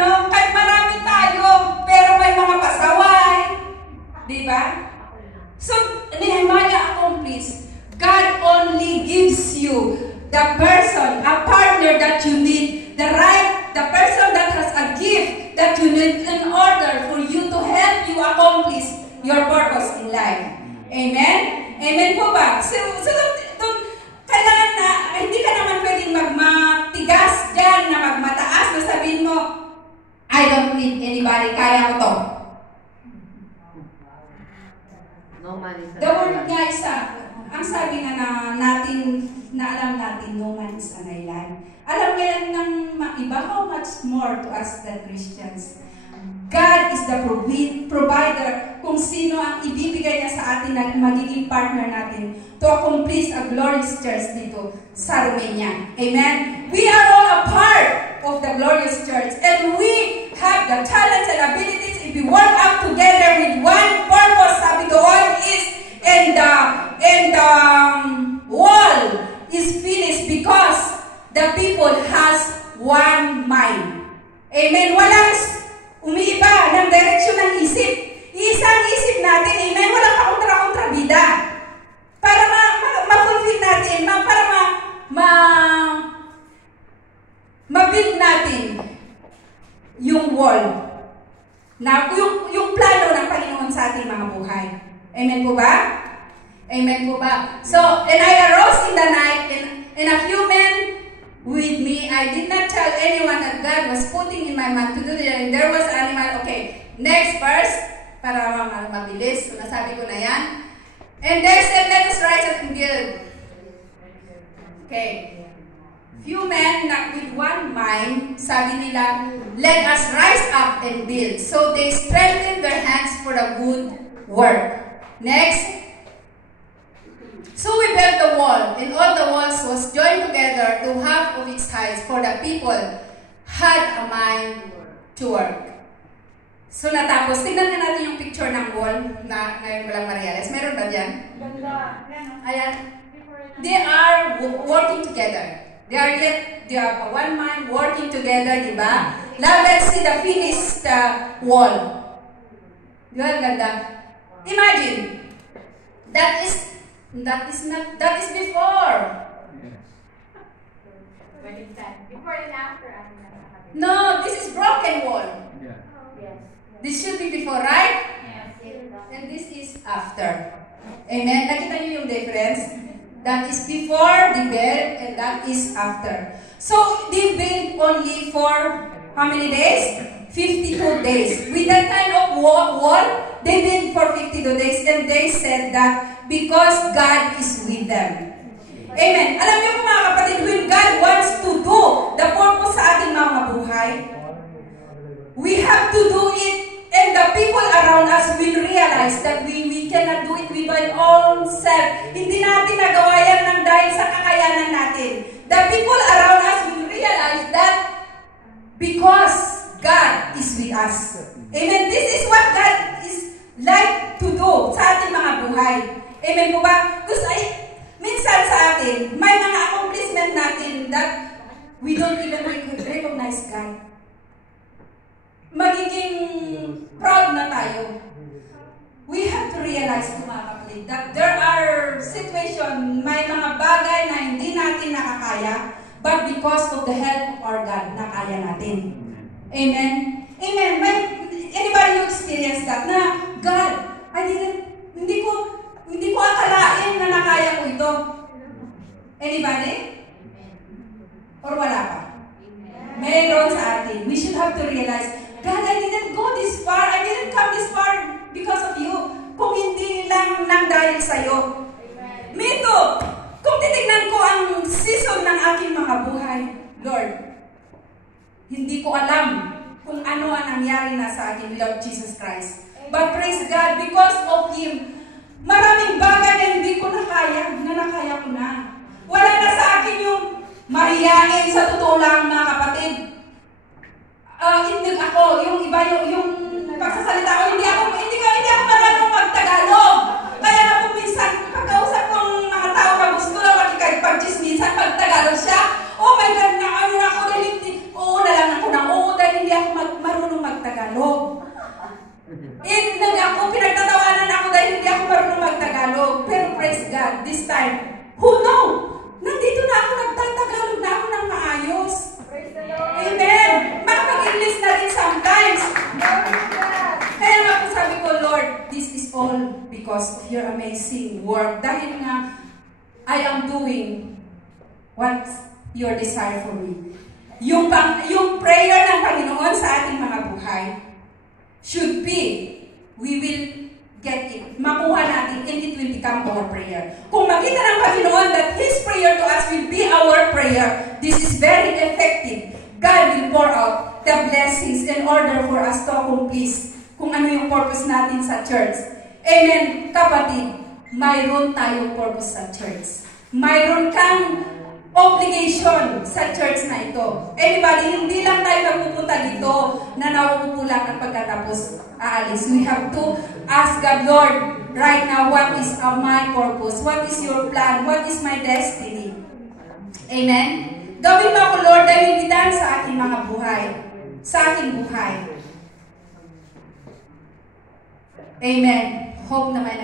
kahit marami tayo, pero may mga pasaway. Di ba? So, Nehemiah accomplished. God only gives you the person, a partner that you need, the person that has a gift that you need in order for you to help you accomplish your purpose in life. Amen? Amen po ba? So kailangan na, hindi ka naman pwedeng magmatigas dyan na magmataas na sabihin mo, I don't need anybody, kaya ko to. No man is The word nga isa, ang sabi nga na alam natin, no man is an island. Alam nga yan ng iba, how much more to us than Christians. God is the provider kung sino ang ibibigay niya sa atin na magiging partner natin to accomplish a glorious church dito sa Romania. Amen? We are all a part of the glorious church and we have the talents and abilities if we work out together with one purpose. Sabi doon is and the wall is finished because the people has one mind. Amen? Walang umiiba ng direksyon ng isip. Isang isip natin, amen? Walang kakontra-kontrabida. Para ma-fulfill natin, para ma-build natin yung wall. Na, yung plano ng Panginoon sa ating mga buhay. Amen po ba? Amen po ba? So, and I arose in the night, and a few men with me. I did not tell anyone that God was putting in my mind to do it. And there was animal. Okay, next verse. Para mabilis. So, nasabi ko na yan. And they said, let us rise up and build. Okay. Few men with one mind, sabi nila, let us rise up and build. So they strengthened their hands for the good work. Next. So we built the wall, and all the walls was joined together to half of its height, for the people had a mind to work. So natapos, tignan na natin yung picture ng wall na ngayon walang ma-realize. Meron ba dyan? Ayan. They are working together. They are one mind working together, di ba? Now let's see the finished wall. Di ba, ganda? Imagine, that is before. Before and after. No, this is broken wall. Yeah. Yes. This should be before, right? Yes. And this is after. Amen? Nakita niyo yung difference? That is before the build and that is after. So, they built only for how many days? 52 days. With that kind of wall, they built for 52 days and they said that because God is with them. Amen. Alam niyo po mga kapatid, when God wants to do the purpose sa ating mga buhay, we have to do it and the people around us will realize that we cannot do it with our own self. Hindi natin nagawa yan ng dahil sa kakayanan natin. The people around us will realize that because God is with us. Amen. This is what God is like to do sa ating mga buhay. Amen po ba? Because minsan sa atin, may mga accomplishment natin that we don't even recognize God. Magiging proud na tayo. We have to realize, mga kapatid, that there are situations, may mga bagay na hindi natin nakakaya, but because of the help of our God, nakaya natin. Amen? Amen. Anybody who experienced that? Na, God, hindi ko akalain na nakaya ko ito. Anybody? Or wala pa? Mayroon sa atin. We should have to realize, God, I didn't go this far. I didn't come this far because of you. Kung hindi lang nang dahil sa'yo. Me too. Kung titignan ko ang season ng aking mga buhay, Lord, hindi ko alam kung ano ang nangyari na sa akin, Lord Jesus Christ. But praise God, because of Him, maraming bagay na hindi ko nakaya ko na. Wala na sa akin yung mahiyain sa totoo lang, mga kapatid. Hindi ako, yung iba, yung pagsasalita ko, hindi ako marunong mag-Tagalog. Kaya na kung minsan, pagkausap kong mga tao, gusto lang makikipag-chismisan, pag-Tagalog siya, oh my God, na ako dahil hindi, oo na lang ako ng oo, dahil hindi ako What's your desire for me? Yung prayer ng Panginoon sa ating mga buhay should be, we will get it. Makuha natin and it will become our prayer. Kung makita ng Panginoon that His prayer to us will be our prayer, this is very effective. God will pour out the blessings in order for us to accomplish kung ano yung purpose natin sa church. Amen, kapatid. Mayroon tayong purpose sa church. Mayroon kang obligation sa church na ito. Anybody, hindi lang tayo magpupunta dito na nauupo lang at pagkatapos aalis. We have to ask God, Lord, right now, what is my purpose? What is your plan? What is my destiny? Amen? Gawin mo ako, Lord, dahil ibitan sa aking mga buhay. Sa aking buhay. Amen. Hope na may